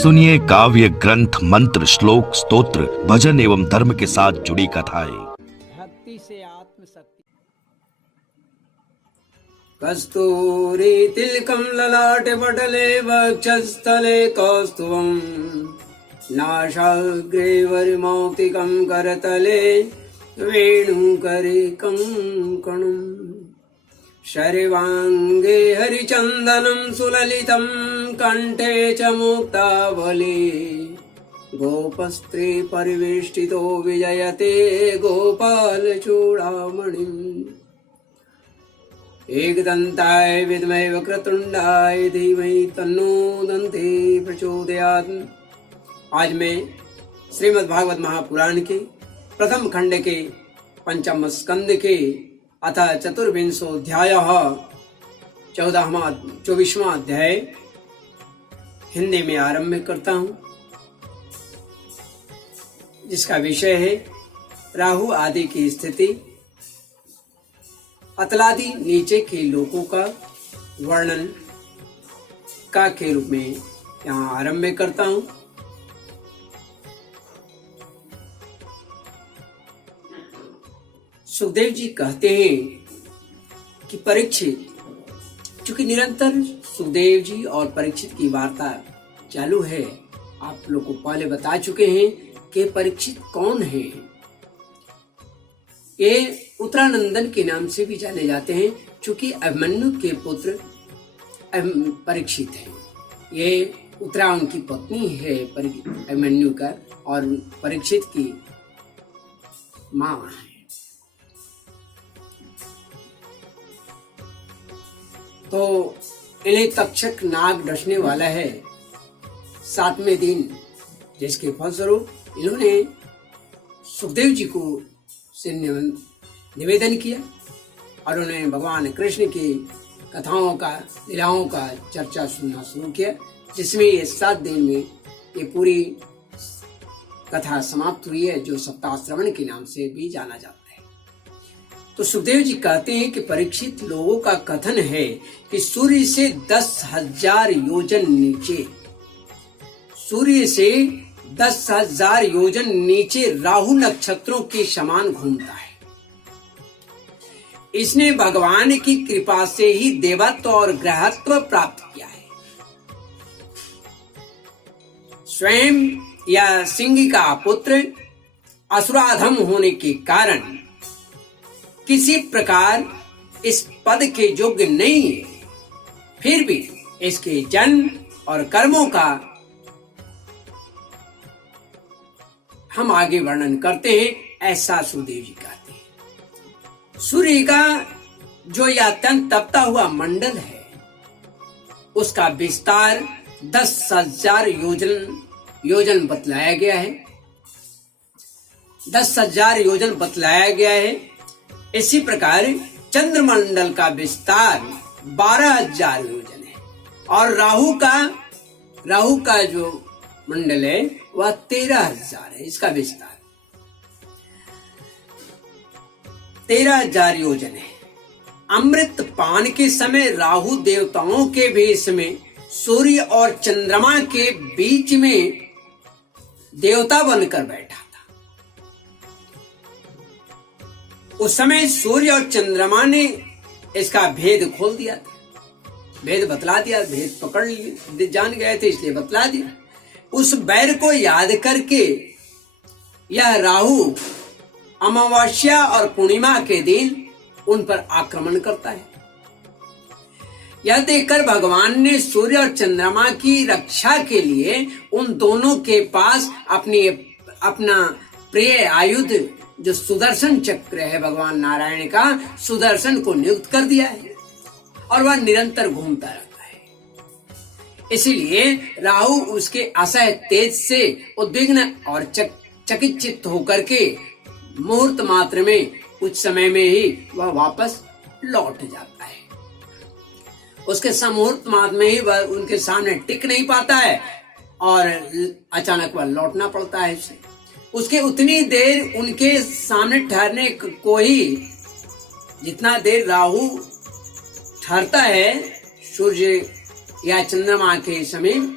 सुनिए काव्य ग्रंथ, मंत्र, श्लोक, स्तोत्र, भजन एवं धर्म के साथ जुड़ी कथाएं। भक्ति से आत्मशक्ति। कस्तूरी तिलकं ललाटे पटले वक्षस्थले कौस्तुभं नासाग्रे वरिमौक्तिकं करतले वेणुकरे कंकणम् शर्वाङ्गे हरिचन्दनं सुललितं कण्ठे च मुक्तावली गोपस्त्री परिवेष्टितो विजयते गोपालचूडामणिम् एकदन्ताय विद्महे वक्रतुण्डाय धीमहि तन्नो दन्ती प्रचोदयात्। आज मैं श्रीमद् भागवत महापुराण के प्रथम खंड के पंचम स्कंद के अतः चतुर्विंशोऽध्याय 24वां अध्याय हिंदी में आरंभ करता हूँ, जिसका विषय है राहु आदि की स्थिति। अतलादि नीचे के लोकों का वर्णन का के रूप में यहाँ आरंभ करता हूँ। सुखदेव जी कहते हैं कि परीक्षित, चूंकि निरंतर सुखदेव जी और परीक्षित की वार्ता चालू है, आप लोग को पहले बता चुके हैं कि परीक्षित कौन है। ये उत्तरानंदन के नाम से भी जाने जाते हैं, चूंकि अभिमन्यु के पुत्र परीक्षित हैं। ये उत्तरा उनकी पत्नी है अभिमन्यु का, और परीक्षित की मां है। तो इन्हें तक्षक नाग डसने वाला है 7वें दिन, जिसके फलस्वरूप इन्होंने सुखदेव जी को से निवेदन किया और उन्हें भगवान कृष्ण की कथाओं का, लीलाओं का चर्चा सुनना शुरू किया, जिसमें ये 7 दिन में ये पूरी कथा समाप्त हुई है, जो सप्ताह श्रवण के नाम से भी जाना जाता है। तो सुखदेव जी कहते हैं कि परीक्षित लोगों का कथन है कि सूर्य से 10,000 योजन नीचे, सूर्य से 10,000 योजन नीचे राहु नक्षत्रों के समान घूमता है। इसने भगवान की कृपा से ही देवत्व और ग्रहत्व प्राप्त किया है। स्वयं या सिंह का पुत्र असुराधम होने के कारण किसी प्रकार इस पद के योग्य नहीं है, फिर भी इसके जन्म और कर्मों का हम आगे वर्णन करते हैं, ऐसा सुखदेव जी कहते हैं। सूर्य का जो यह अत्यंत तपता हुआ मंडल है, उसका विस्तार 10,000 योजन बतलाया गया है। 10,000 योजन बतलाया गया है। इसी प्रकार चंद्रमंडल का विस्तार 12,000 योजन है, और राहु का जो मंडल है वह 13,000 है। इसका विस्तार 13,000 योजन है। अमृत पान के समय राहु देवताओं के भेष में सूर्य और चंद्रमा के बीच में देवता बनकर बैठा था। उस समय सूर्य और चंद्रमा ने इसका भेद खोल दिया था, भेद बतला दिया, भेद पकड़ जान गए थे, इसलिए बतला दिया। उस बैर को याद करके यह राहु अमावस्या और पूर्णिमा के दिन उन पर आक्रमण करता है। यह देखकर भगवान ने सूर्य और चंद्रमा की रक्षा के लिए उन दोनों के पास अपना प्रिय आयुध, जो सुदर्शन चक्र है भगवान नारायण का, सुदर्शन को नियुक्त कर दिया है, और वह निरंतर घूमता रहता है। इसीलिए राहु उसके असह्य तेज से उद्विग्न और चकित होकर के मुहूर्त मात्र में, कुछ समय में ही वह वापस लौट जाता है। उसके मुहूर्त मात्र में ही वह उनके सामने टिक नहीं पाता है, और अचानक वह लौटना पड़ता है उसे। उसके उतनी देर उनके सामने ठहरने को ही, जितना देर राहु ठहरता है सूर्य या चंद्रमा के समीप,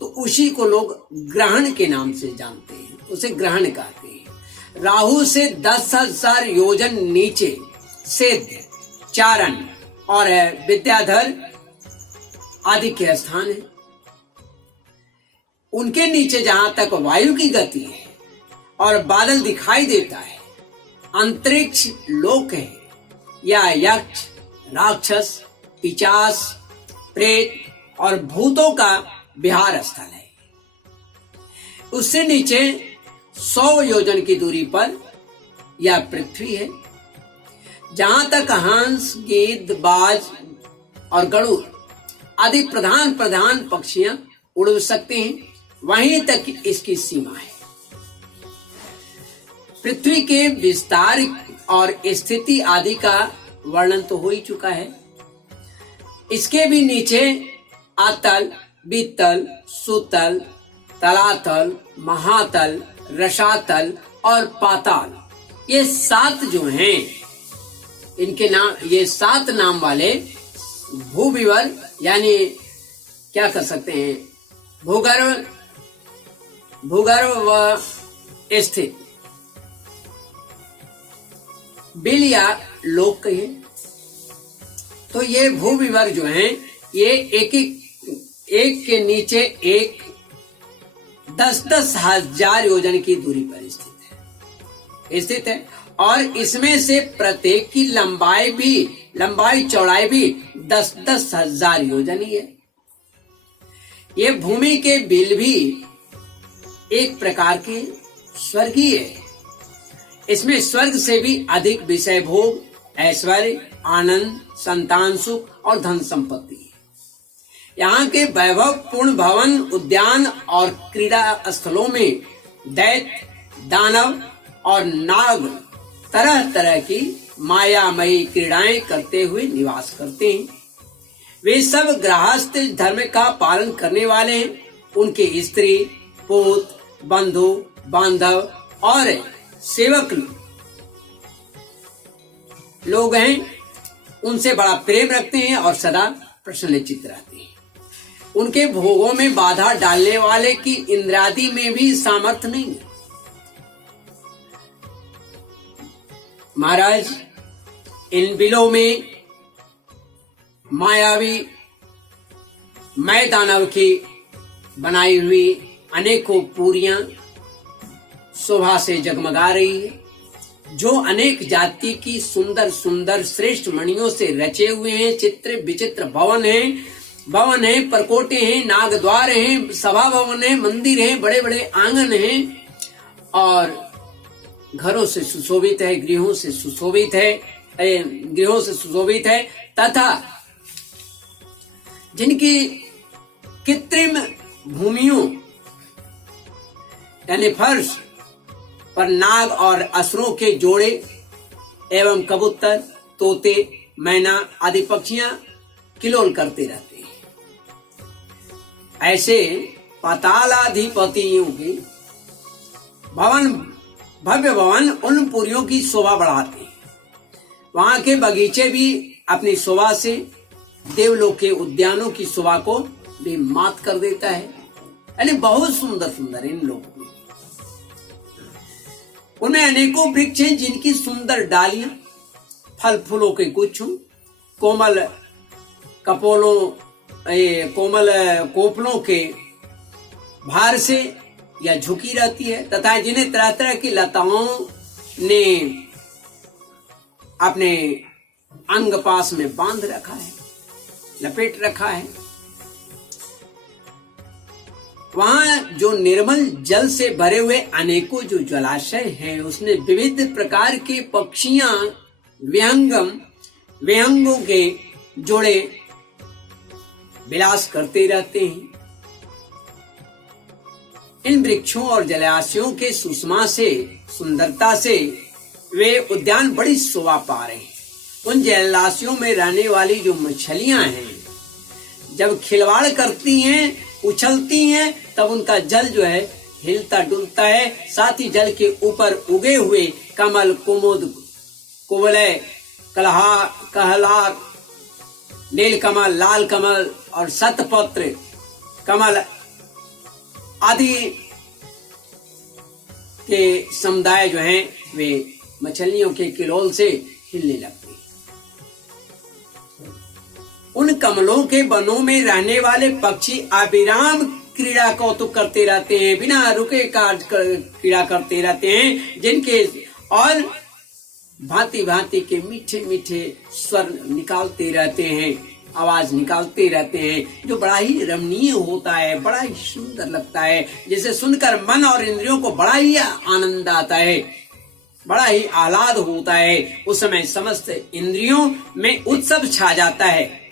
तो उसी को लोग ग्रहण के नाम से जानते हैं, उसे ग्रहण कहते हैं। राहु से 10,000 योजन नीचे सिद्ध, चारण और विद्याधर आदि के स्थान है। उनके नीचे जहां तक वायु की गति है और बादल दिखाई देता है, अंतरिक्ष लोक है या यक्ष, राक्षस, पिशाच, प्रेत और भूतों का विहार स्थल है। उससे नीचे 100 योजन की दूरी पर यह पृथ्वी है, जहां तक हंस, गिद्ध, बाज और गरुड़ आदि प्रधान प्रधान पक्षियां उड़ सकते हैं, वहीं तक इसकी सीमा है। पृथ्वी के विस्तार और स्थिति आदि का वर्णन तो हो ही चुका है। इसके भी नीचे आतल, बीतल, सुतल, तलातल, महातल, रसातल और पाताल, ये 7 जो हैं, इनके नाम, ये 7 नाम वाले भूविवर यानी क्या कर सकते हैं, भूगर्भ स्थित बिल या लोक कहिए। तो ये भूविवर जो हैं, ये एक के नीचे एक 10-10 हजार योजन की दूरी पर स्थित है और इसमें से प्रत्येक की लंबाई चौड़ाई भी 10-10 हजार योजन ही है। ये भूमि के बिल भी एक प्रकार के स्वर्गीय है। इसमें स्वर्ग से भी अधिक विषय भोग, ऐश्वर्य, आनंद, संतान सुख और धन संपत्ति है। यहाँ के वैभव पूर्ण भवन, उद्यान और क्रीड़ा स्थलों में दैत्य, दानव और नाग तरह तरह की मायामयी क्रीड़ाएं करते हुए निवास करते हैं। वे सब गृहस्थ धर्म का पालन करने वाले हैं। उनके स्त्री, पुत्र, बंधु, बांधव और सेवक लोग हैं, उनसे बड़ा प्रेम रखते हैं और सदा प्रसन्नचित्त रहते हैं। उनके भोगों में बाधा डालने वाले की इंद्रादि में भी सामर्थ्य नहीं है। महाराज, इन बिलों में मायावी मैं दानव की बनाई हुई अनेकों पूरियां शोभा से जगमगा रही है, जो अनेक जाति की सुंदर सुंदर श्रेष्ठ मणियों से रचे हुए हैं। चित्र विचित्र भवन है, परकोटे हैं, नागद्वार हैं, सभा भवन है, मंदिर हैं, बड़े बड़े आंगन हैं और घरों से सुशोभित है, गृहों से सुशोभित है तथा जिनकी कृत्रिम भूमियों यानी फर्श पर नाग और असुरों के जोड़े एवं कबूतर, तोते, मैना आदि पक्षियां किलोल करते रहते हैं। ऐसे पातालाधिपतियों के भव्य भवन उन पुरियों की शोभा बढ़ाते हैं। वहां के बगीचे भी अपनी शोभा से देवलोक के उद्यानों की शोभा को भी मात कर देता है। यानी बहुत सुंदर सुंदर इन लोगों में। उनमें अनेकों वृक्ष हैं जिनकी सुंदर डालियां, फल फूलों के गुच्छ, कोमल कोपलों के भार से या झुकी रहती है तथा जिन्हें तरह तरह की लताओं ने अपने अंग पास में बांध रखा है, लपेट रखा है। वहां जो निर्मल जल से भरे हुए अनेकों जो जलाशय हैं, उसमें विविध प्रकार के पक्षियां विहंगों के जोड़े विलास करते रहते हैं। इन वृक्षों और जलाशयों के सुंदरता से वे उद्यान बड़ी शोभा पा रहे हैं। उन जलाशयों में रहने वाली जो मछलियां हैं, जब खिलवाड़ करती हैं, उछलती हैं, तब उनका जल जो है हिलता डुलता है। साथ ही जल के ऊपर उगे हुए कमल, कुमुद, कुवलय, कहलार, नील कमल, लाल कमल और शतपत्र कमल आदि के समुदाय जो हैं वे मछलियों के किलोल से हिलने लगते हैं। उन कमलों के वनों में रहने वाले पक्षी अविराम क्रीड़ा कौतुक करते रहते हैं, बिना रुके क्रीड़ा करते रहते हैं, जिनके और भांति भांति के मीठे मीठे स्वर निकालते रहते हैं, आवाज निकालते रहते हैं, जो बड़ा ही रमणीय होता है, बड़ा ही सुंदर लगता है, जिसे सुनकर मन और इंद्रियों को बड़ा ही आनंद आता है, बड़ा ही आह्लाद होता है। उस समय समस्त इंद्रियों में उत्सव छा जाता है,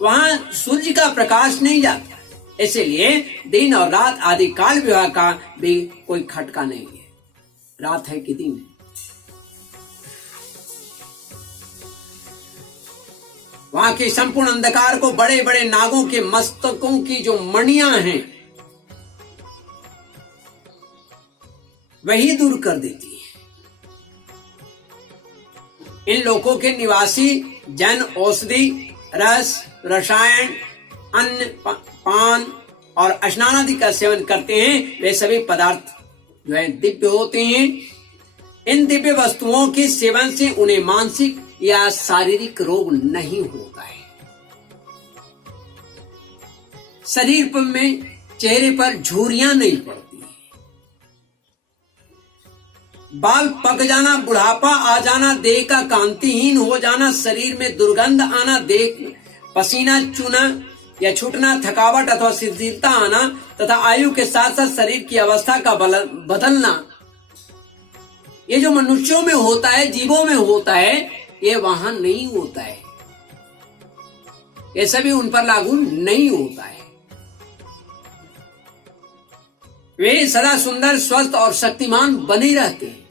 वहां सूर्य का प्रकाश नहीं जाता, इसलिए दिन और रात आदि काल विवाह का भी कोई खटका नहीं है, रात है कि दिन है। वहां के संपूर्ण अंधकार को बड़े बड़े नागों के मस्तकों की जो मणियां हैं वही दूर कर देती है। इन लोकों के निवासी जन औषधि, रस, रसायन, अन्न, पान और स्नान आदि का सेवन करते हैं। वे सभी पदार्थ जो है दिव्य होते हैं। इन दिव्य वस्तुओं के सेवन से उन्हें मानसिक या शारीरिक रोग नहीं होता है। शरीर पर में चेहरे पर झुर्रियां नहीं पड़ती, बाल पक जाना, बुढ़ापा आ जाना, देह का कांतिहीन हो जाना, शरीर में दुर्गंध आना, देह पसीना चूना या छूटना, थकावट अथवा शिथिलता आना तथा आयु के साथ साथ शरीर की अवस्था का बदलना, ये जो मनुष्यों में होता है, जीवों में होता है, ये वहां नहीं होता है। ये सभी उन पर लागू नहीं होता है। वे सदा सुंदर, स्वस्थ और शक्तिमान बने रहते हैं,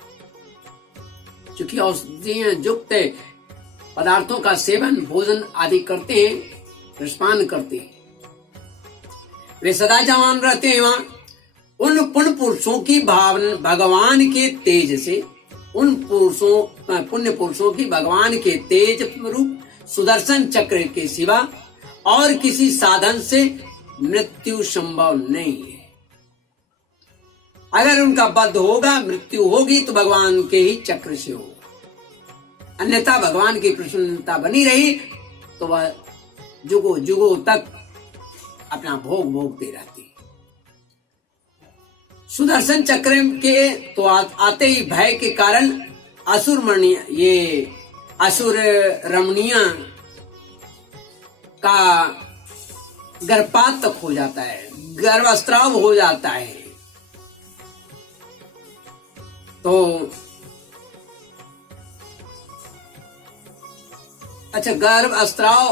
क्योंकि औषधियां युक्त पदार्थों का सेवन, भोजन आदि करते हैं, रसपान करते हैं। वे सदा जवान रहते हैं। वहां उन पुण्य पुरुषों की भावना भगवान के तेज से, उन पुण्य पुरुषों की भगवान के तेज रूप सुदर्शन चक्र के सिवा और किसी साधन से मृत्यु संभव नहीं है। अगर उनका वध होगा, मृत्यु होगी, तो भगवान के ही चक्र से होगा, अन्यथा भगवान की प्रसन्नता बनी रही तो वह जुगों जुगों तक अपना भोग भोगते रहती। सुदर्शन चक्र के तो आते ही भय के कारण असुर रमणिया का गर्भपात तक हो जाता है, गर्भस्राव हो जाता है। तो अच्छा, गर्भस्राव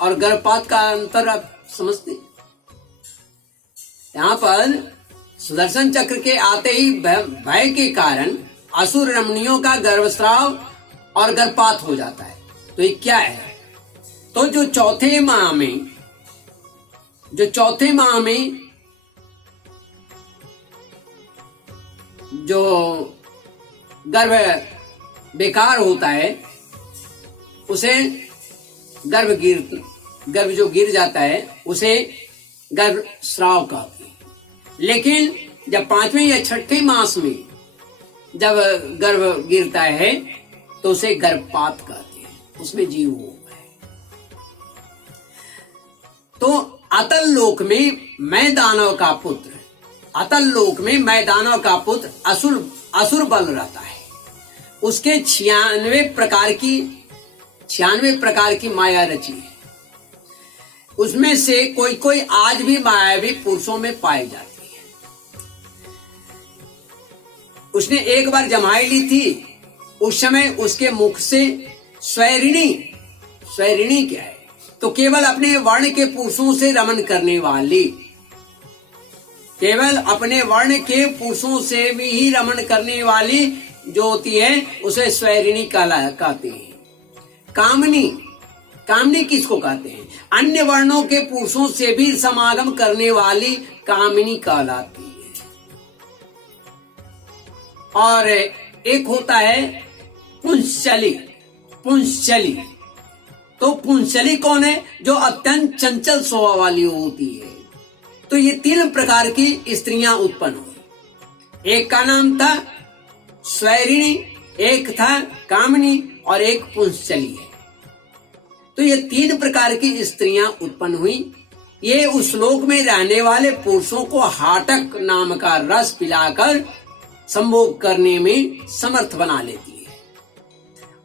और गर्भपात का अंतर आप समझते? यहाँ पर सुदर्शन चक्र के आते ही भय के कारण असुर रमणियों का गर्भस्राव और गर्भपात हो जाता है। तो ये क्या है? तो जो चौथे माह में जो गर्भ बेकार होता है, उसे गर्भ जो गिर जाता है उसे गर्भस्राव कहते हैं। लेकिन जब 5वें या 6ठे मास में जब गर्भ गिरता है तो उसे गर्भपात कहते हैं, उसमें जीव होता है। तो अतल लोक में मैं दानव का पुत्र, अतल लोक में मैं दानव का पुत्र असुर बल रहता है। उसके 96 प्रकार की माया रची है। उसमें से कोई कोई आज भी मायावी पुरुषों में पाई जाती है। उसने एक बार जमाई ली थी, उस समय उसके मुख से स्वैरिणी क्या है? तो केवल अपने वर्ण के पुरुषों से रमन करने वाली, केवल अपने वर्ण के पुरुषों से भी ही रमन करने वाली जो होती है उसे स्वैरिणी कहते हैं। कामनी किसको कहते हैं? अन्य वर्णों के पुरुषों से भी समागम करने वाली कामिनी कहलाती है। और एक होता है पुंसली। तो पुंसली कौन है? जो अत्यंत चंचल स्वभाव वाली होती है। तो ये 3 प्रकार की स्त्रियां उत्पन्न हुई। एक का नाम था स्वैरिणी, एक था कामिनी और एक पुंसचली है। तो ये 3 प्रकार की स्त्रियां उत्पन्न हुई। ये उस लोक में रहने वाले पुरुषों को हाटक नाम का रस पिलाकर संभोग करने में समर्थ बना लेती है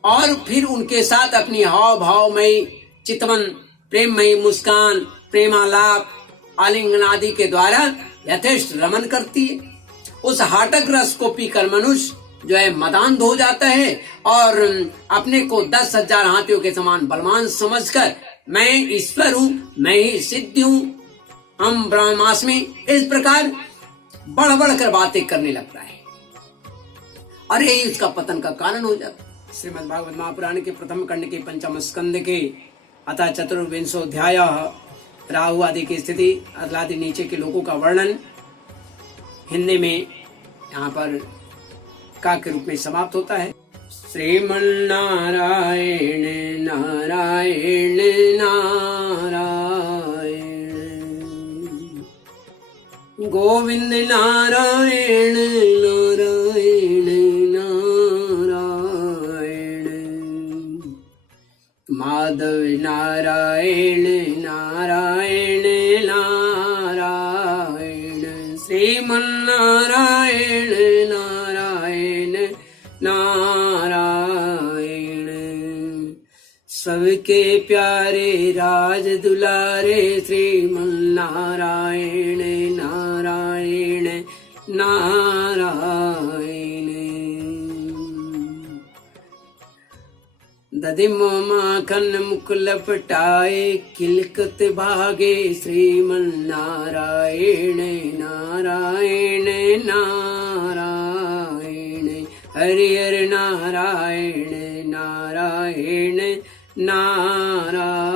और फिर उनके साथ अपनी हाव भावमयी चितवन, प्रेममयी मुस्कान, प्रेमालाप, आलिंगन आदि के द्वारा यथेष्ट रमन करती है। उस हाटक रस को पीकर मनुष्य जो है मदान्ध हो जाता है और अपने को 10,000 हाथियों के समान बलवान समझकर मैं ईश्वर हूं, मैं ही सिद्ध हूं, हम ब्रह्मास्मि, इस प्रकार बढ़ बढ़कर बातें करने लगता है और यही उसका पतन का कारण हो जाता है। श्रीमद् भागवत महापुराण के प्रथम खंड के 5वें स्कंद के अतः 4विंशो अध्याय राहु आदि की स्थिति आदि नीचे के लोगों का वर्णन हिंदी में यहाँ पर का के रूप में समाप्त होता है। श्रीमन्नारायण नारायण नारायण, गोविंद नारायण नारायण नारायण, माधव नारायण नारायण नारायण, श्रीमन्नारायण नारायण, सबके प्यारे राज दुलारे श्रीमन्नारायण नारायण नारायण, दधिमो माखन मुकुल पटाए किलकत भागे श्रीमन्नारायण नारायण नारायण, हरि हरि नारायण नारायण नारायण।